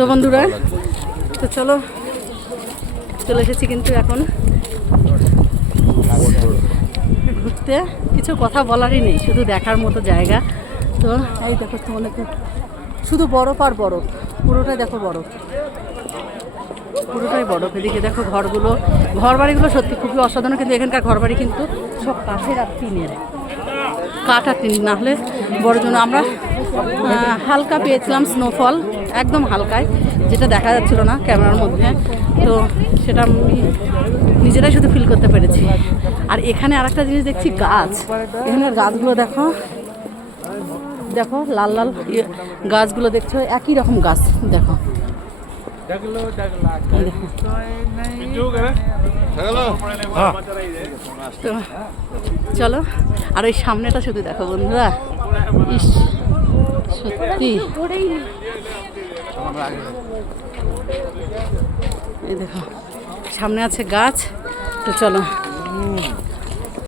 তো বন্ধুরা, তো চলো চলে এসেছি কিন্তু এখন ঘুরতে। কিছু কথা বলারই নেই, শুধু দেখার মতো জায়গা। তো এই দেখো তোমাদেরকে শুধু বরফ আর বরফ, পুরোটাই দেখো বরফ, পুরোটাই বরফ। এদিকে দেখো ঘরগুলো, ঘর বাড়িগুলো সত্যি খুবই অসাধারণ, কিন্তু এখানকার ঘর বাড়ি কিন্তু সব কাঠের আর টিনের, কাঠ আর টিন, না হলে বড় জন্য। আমরা হালকা পেয়েছিলাম স্নোফল, একদম হালকায়, যেটা দেখা যাচ্ছিল না ক্যামেরার মধ্যে, তো সেটা আমি নিজেরাই শুধু ফিল করতে পেরেছি। আর এখানে আরেকটা জিনিস দেখছি, গাছ, এখানের গাছগুলো দেখো, দেখো লাল লাল গাছগুলো দেখছো, একই রকম গাছ দেখো। তো চলো, আর ওই সামনেটা শুধু দেখো বন্ধুরা, ইস সত্যি, এই দেখো সামনে আছে গাছ। তো চলো